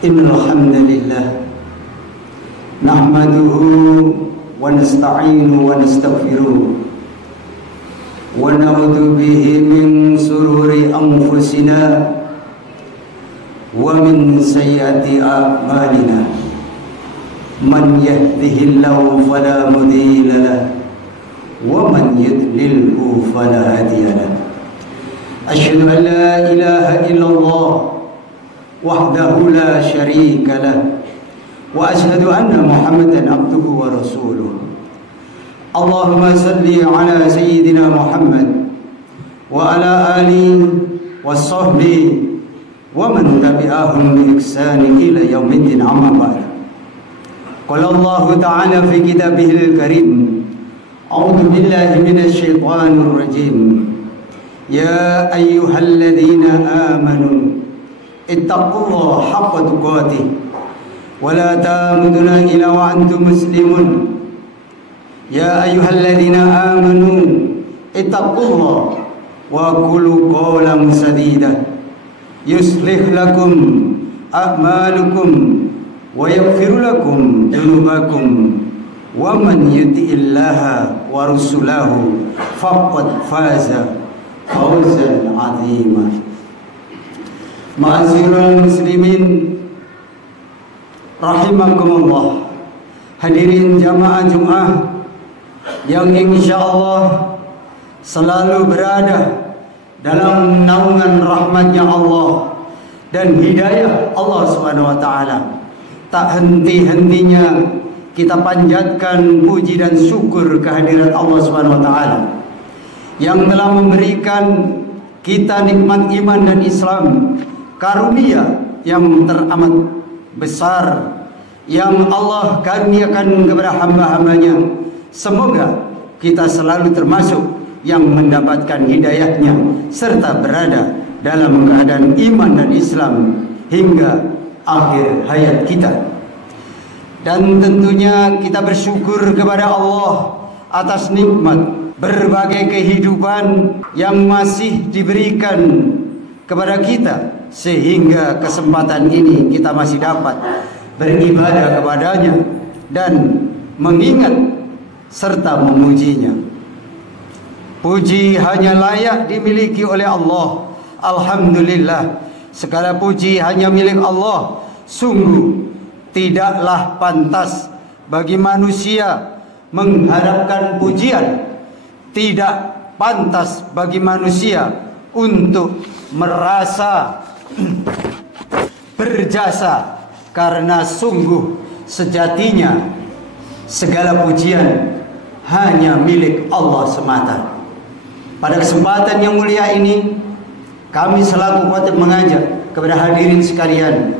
Innal hamdalillah nahmaduhu wa nasta'inu wa nastaghfiruh wa na'udzu bihi min sururi anfusina wa min sayyiati a'malina. Man yahdihillahu fala mudilla lahu wa man yudlilhu fala hadiya lahu. Asyhadu an la ilaha illallah wahdahu la syarika lah wa asyhadu anna Muhammadan abduhu wa rasuluh. Allahumma salli ala sayyidina Muhammad wa ala alihi wa sahbihi wa man tabi'ahum bi ihsan ila yaumiddin, amma ba'd. Qala Allah ta'ala fi kitabihil karim, a'udzu billahi minasy syaithanir rajim. Ya ayyuhalladzina amanu ittaqullaha haqqa tuqatih wa la tamutunna illa wa antum muslimun. Ya ayyuhalladzina amanu ittaqullaha wa qulu qawlan sadida yuslih lakum a'malukum wa yaghfir lakum dhunubakum wa man yuti'illaha wa rasulahu faqad faza fawzan 'azima. Ma'asyiral muslimin rahimakumullah, hadirin jamaah Jumat yang insyaallah selalu berada dalam naungan rahmatnya Allah dan hidayah Allah Subhanahu wa taala. Tak henti-hentinya kita panjatkan puji dan syukur kehadirat Allah Subhanahu wa taala yang telah memberikan kita nikmat iman dan Islam, karunia yang teramat besar yang Allah karuniakan kepada hamba-hambanya. Semoga kita selalu termasuk yang mendapatkan hidayahnya serta berada dalam keadaan iman dan Islam hingga akhir hayat kita. Dan tentunya kita bersyukur kepada Allah atas nikmat berbagai kehidupan yang masih diberikan kepada kita, sehingga kesempatan ini kita masih dapat beribadah kepadanya dan mengingat serta memujinya. Puji hanya layak dimiliki oleh Allah. Alhamdulillah, segala puji hanya milik Allah. Sungguh tidaklah pantas bagi manusia mengharapkan pujian, tidak pantas bagi manusia untuk merasa berjasa, karena sungguh sejatinya segala pujian hanya milik Allah semata. Pada kesempatan yang mulia ini, kami selaku khatib mengajak kepada hadirin sekalian,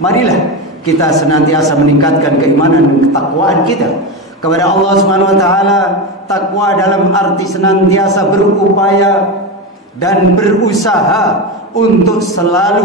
marilah kita senantiasa meningkatkan keimanan dan ketakwaan kita kepada Allah Subhanahu wa taala. Takwa dalam arti senantiasa berupaya dan berusaha untuk selalu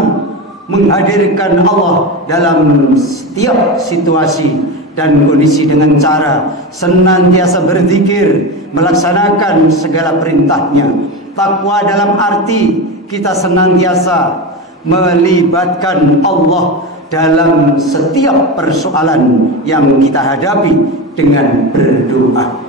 menghadirkan Allah dalam setiap situasi dan kondisi dengan cara senantiasa berzikir, melaksanakan segala perintahnya. Takwa dalam arti kita senantiasa melibatkan Allah dalam setiap persoalan yang kita hadapi dengan berdoa,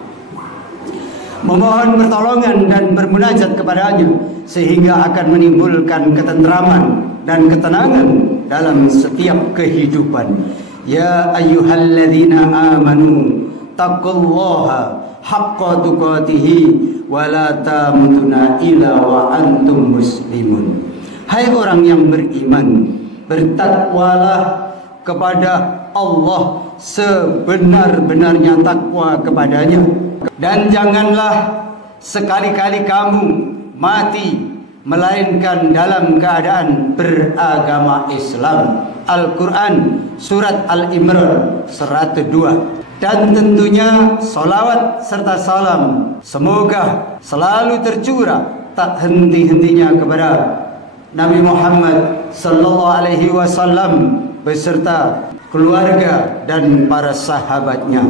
memohon pertolongan dan bermunajat kepadanya, sehingga akan menimbulkan ketentraman dan ketenangan dalam setiap kehidupan. Ya ayyuhalladzina amanu taqullaha haqqa tuqatihi wa la tamutunna illa wa antum muslimun. Hai orang yang beriman, bertakwalah kepada Allah sebenar-benarnya takwa kepadanya, dan janganlah sekali-kali kamu mati melainkan dalam keadaan beragama Islam. Al-Quran Surat Al-Imran 102. Dan tentunya salawat serta salam semoga selalu tercurah tak henti-hentinya kepada Nabi Muhammad sallallahu alaihi wasallam beserta keluarga dan para sahabatnya.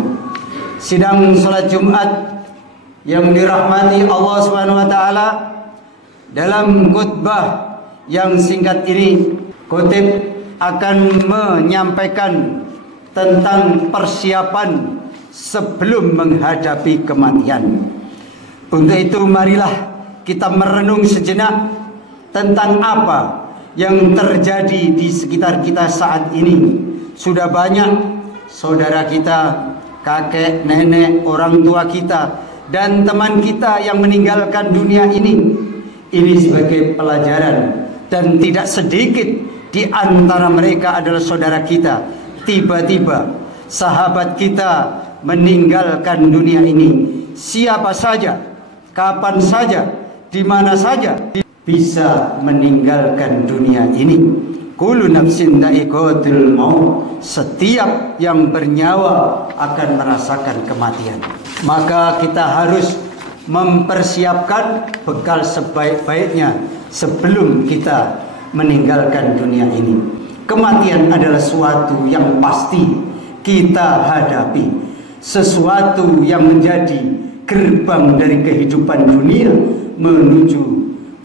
Sidang salat Jumat yang dirahmati Allah Subhanahu wa taala, dalam khutbah yang singkat ini, khotib akan menyampaikan tentang persiapan sebelum menghadapi kematian. Untuk itu marilah kita merenung sejenak tentang apa yang terjadi di sekitar kita saat ini. Sudah banyak saudara kita, kakek, nenek, orang tua kita, dan teman kita yang meninggalkan dunia ini. Ini sebagai pelajaran, dan tidak sedikit di antara mereka adalah saudara kita. Tiba-tiba sahabat kita meninggalkan dunia ini. Siapa saja, kapan saja, di mana saja bisa meninggalkan dunia ini. Kullu nafsin dha'iqatul maut. Setiap yang bernyawa akan merasakan kematian. Maka kita harus mempersiapkan bekal sebaik-baiknya sebelum kita meninggalkan dunia ini. Kematian adalah suatu yang pasti kita hadapi, sesuatu yang menjadi gerbang dari kehidupan dunia menuju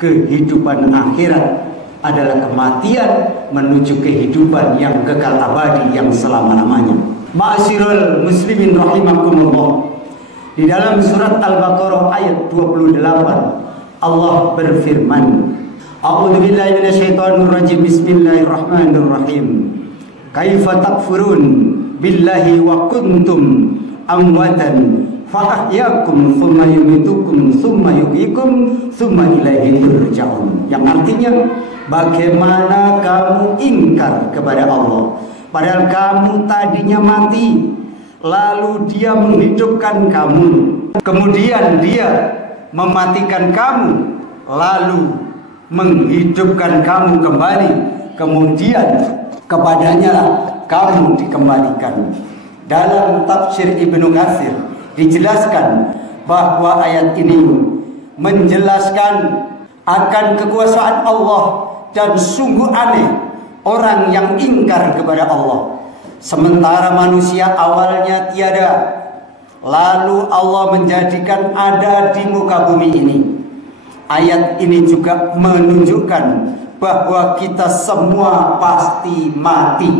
kehidupan akhirat adalah kematian menuju kehidupan yang kekal abadi yang selama-lamanya. Ma'asyiral muslimin rahimakumullah. Di dalam surat Al-Baqarah ayat 28 Allah berfirman, A'udzu billahi minasyaitonir rajim. Bismillahirrahmanirrahim. Kaifa takfurun billahi wa kuntum amwatan fa ahyakum tsumma yumitukum tsumma yuhyikum tsumma ilaihi turja'un. Yang artinya, bagaimana kamu ingkar kepada Allah padahal kamu tadinya mati, lalu Dia menghidupkan kamu, kemudian Dia mematikan kamu, lalu menghidupkan kamu kembali, kemudian kepadanya kamu dikembalikan. Dalam tafsir Ibnu Katsir dijelaskan bahwa ayat ini menjelaskan akan kekuasaan Allah, dan sungguh aneh orang yang ingkar kepada Allah. Sementara manusia awalnya tiada, lalu Allah menjadikan ada di muka bumi ini. Ayat ini juga menunjukkan bahwa kita semua pasti mati,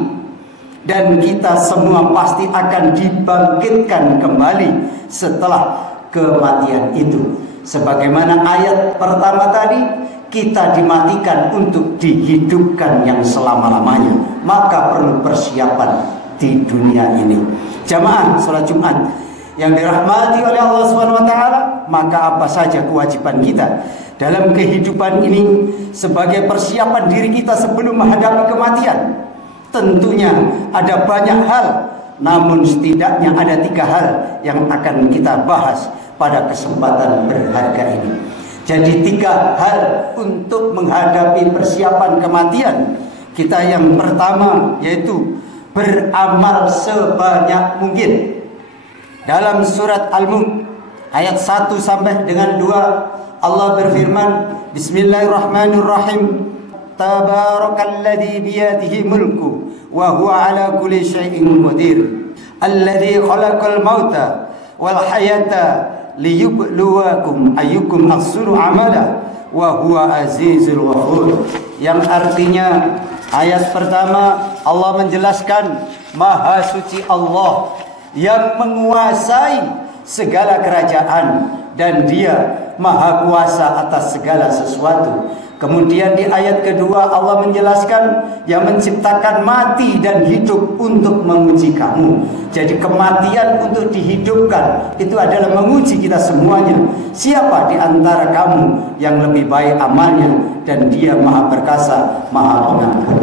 dan kita semua pasti akan dibangkitkan kembali setelah kematian itu. Sebagaimana ayat pertama tadi, kita dimatikan untuk dihidupkan yang selama-lamanya. Maka perlu persiapan di dunia ini. Jamaah sholat Jumat yang dirahmati oleh Allah SWT, maka apa saja kewajiban kita dalam kehidupan ini sebagai persiapan diri kita sebelum menghadapi kematian? Tentunya ada banyak hal, namun setidaknya ada 3 hal yang akan kita bahas pada kesempatan berharga ini. Jadi 3 hal untuk menghadapi persiapan kematian kita. Yang pertama yaitu beramal sebanyak mungkin. Dalam surat Al-Mulk ayat 1 sampai dengan 2 Allah berfirman, Bismillahirrahmanirrahim. Tabarakalladzi biyadihi mulku wa huwa ala kulli syai'in qadir. Alladzi khalaqal mauta wal hayata liyubluwakum ayyukum ahsanu amala wa huwa azizul ghafur. Yang artinya, ayat pertama Allah menjelaskan Maha Suci Allah yang menguasai segala kerajaan, dan Dia Maha Kuasa atas segala sesuatu. Kemudian di ayat kedua Allah menjelaskan yang menciptakan mati dan hidup untuk menguji kamu. Jadi kematian untuk dihidupkan itu adalah menguji kita semuanya. Siapa di antara kamu yang lebih baik amalnya, dan Dia Maha Perkasa, Maha Pengampun.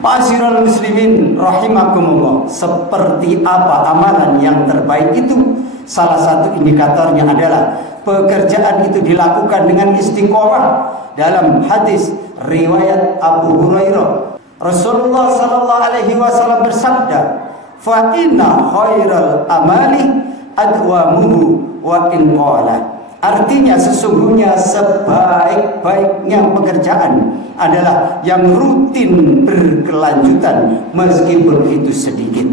Ma'asyiral muslimin rahimakumullah. Seperti apa amalan yang terbaik itu? Salah satu indikatornya adalah pekerjaan itu dilakukan dengan istiqomah. Dalam hadis riwayat Abu Hurairah, Rasulullah sallallahu alaihi wasallam bersabda, "Fa inna khairal amali adwamuhu wa in qala." Artinya sesungguhnya sebaik-baiknya pekerjaan adalah yang rutin berkelanjutan meskipun itu sedikit.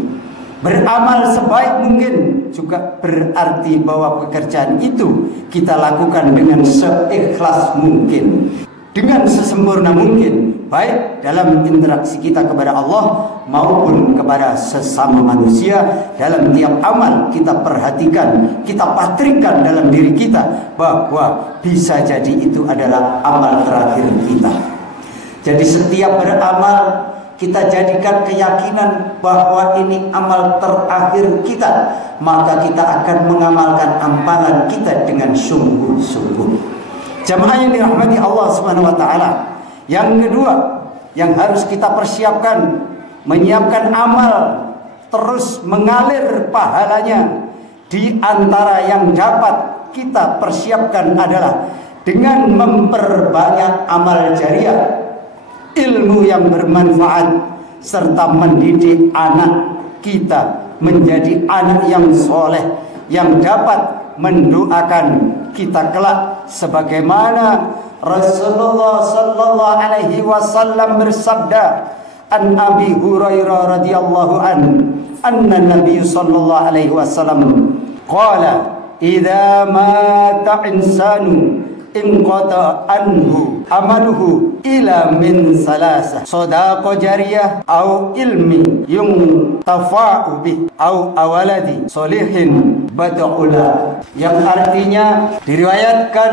Beramal sebaik mungkin juga berarti bahwa pekerjaan itu kita lakukan dengan seikhlas mungkin, dengan sesempurna mungkin, baik dalam interaksi kita kepada Allah maupun kepada sesama manusia. Dalam tiap amal kita perhatikan, kita patrikan dalam diri kita bahwa bisa jadi itu adalah amal terakhir kita. Jadi setiap beramal kita jadikan keyakinan bahwa ini amal terakhir kita, maka kita akan mengamalkan amalan kita dengan sungguh-sungguh. Jamaah yang dirahmati Allah Subhanahu wa taala. Yang kedua yang harus kita persiapkan, menyiapkan amal terus mengalir pahalanya. Di antara yang dapat kita persiapkan adalah dengan memperbanyak amal jariah, ilmu yang bermanfaat, serta mendidik anak kita menjadi anak yang soleh, yang dapat mendoakan kita kelak, sebagaimana Rasulullah sallallahu alaihi wasallam bersabda, an Abi Hurairah radhiyallahu anna Nabi sallallahu alaihi wasallam qala idza mata insanu inqata anhu amaluhu ila min salasah shadaqah jariyah au ilmi yuntafa'u bih au awaladi solihin bada'ula. Yang artinya diriwayatkan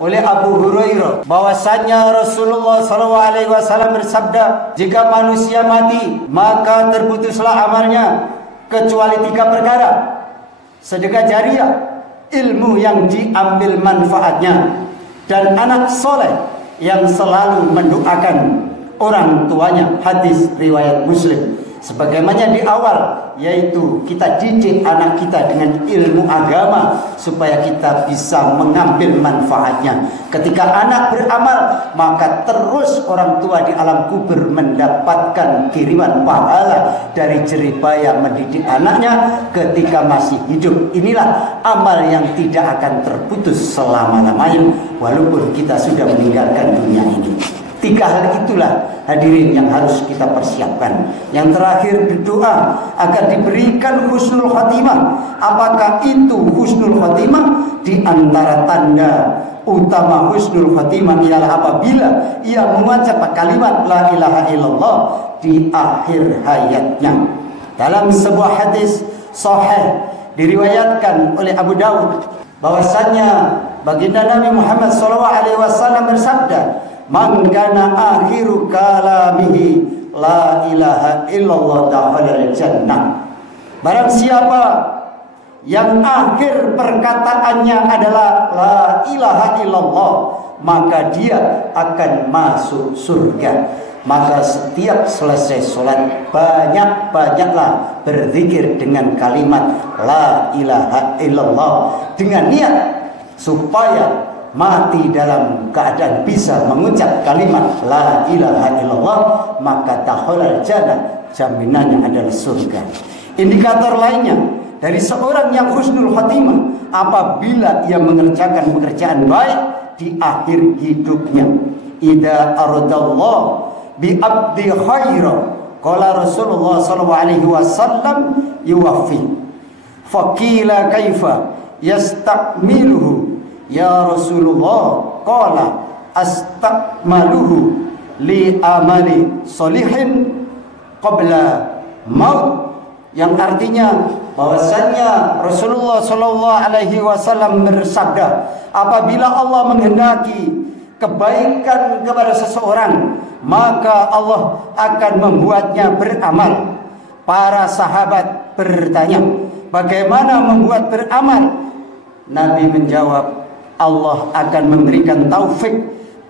oleh Abu Hurairah bahwasanya Rasulullah SAW bersabda, jika manusia mati maka terputuslah amalnya kecuali 3 perkara: sedekah jariah, ilmu yang diambil manfaatnya, dan anak soleh yang selalu mendoakan orang tuanya. Hadis riwayat Muslim. Sebagaimana di awal, yaitu kita didik anak kita dengan ilmu agama supaya kita bisa mengambil manfaatnya. Ketika anak beramal, maka terus orang tua di alam kubur mendapatkan kiriman pahala dari jeripaya mendidik anaknya ketika masih hidup. Inilah amal yang tidak akan terputus selama-lamanya walaupun kita sudah meninggalkan dunia ini. 3 hal itulah hadirin yang harus kita persiapkan. Yang terakhir, berdoa agar diberikan husnul khotimah. Apakah itu husnul khotimah? Di antara tanda utama husnul khotimah ialah apabila ia mengucap kalimat la ilaha illallah di akhir hayatnya. Dalam sebuah hadis sahih diriwayatkan oleh Abu Dawud bahwasanya baginda Nabi Muhammad SAW bersabda, man kana akhiru kalamihi la ilaha illallah dakhalal jannah. Barang siapa yang akhir perkataannya adalah la ilaha illallah, maka dia akan masuk surga. Maka setiap selesai sholat, banyak-banyaklah berzikir dengan kalimat la ilaha illallah, dengan niat supaya mati dalam keadaan bisa mengucap kalimat la ilaha illallah, maka dakhalal jannah, jaminannya adalah surga. Indikator lainnya dari seorang yang husnul khotimah apabila ia mengerjakan pekerjaan baik di akhir hidupnya. Idza aradallah bi abdi khaira, qala Rasulullah sallallahu alaihi wasallam yuwaffi faqila kaifa yastakmiluhu ya Rasulullah, qala astakmaluhu li amali solihin qabla maut. Yang artinya bahwasannya Rasulullah sallallahu alaihi wasallam bersabda, apabila Allah menghendaki kebaikan kepada seseorang, maka Allah akan membuatnya beramal. Para sahabat bertanya, bagaimana membuat beramal? Nabi menjawab, Allah akan memberikan taufik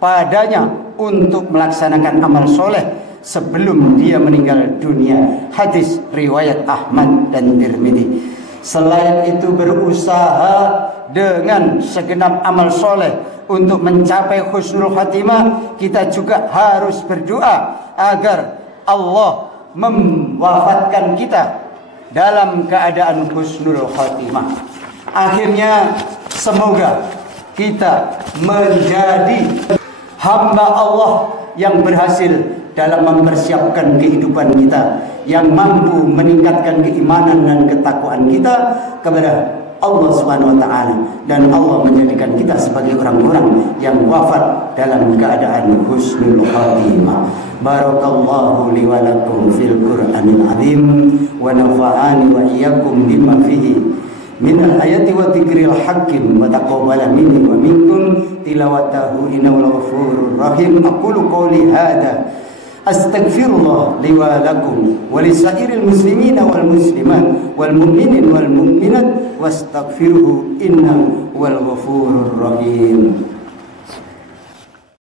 padanya untuk melaksanakan amal soleh sebelum dia meninggal dunia. Hadis riwayat Ahmad dan Tirmidzi. Selain itu, berusaha dengan segenap amal soleh untuk mencapai husnul khatimah, kita juga harus berdoa agar Allah mewafatkan kita dalam keadaan husnul khatimah. Akhirnya semoga kita menjadi hamba Allah yang berhasil dalam mempersiapkan kehidupan kita, yang mampu meningkatkan keimanan dan ketakwaan kita kepada Allah Subhanahu wa taala, dan Allah menjadikan kita sebagai orang-orang yang wafat dalam keadaan husnul khatimah. Barakallahu li wa lakum fil Qur'anil azim wa nafa'ani wa iyyakum bima fihi min al-ayati wa dzikril hakim wa taqabbala minni wa minkum tilawatahu innahu ghafurur rahim. Aqulu qouli hadza astaghfirullah li wa lakum wa lisairil muslimina wal muslimat wal mu'minin wal mu'minat wastaghfiruhu innahu wal ghafurur rahim.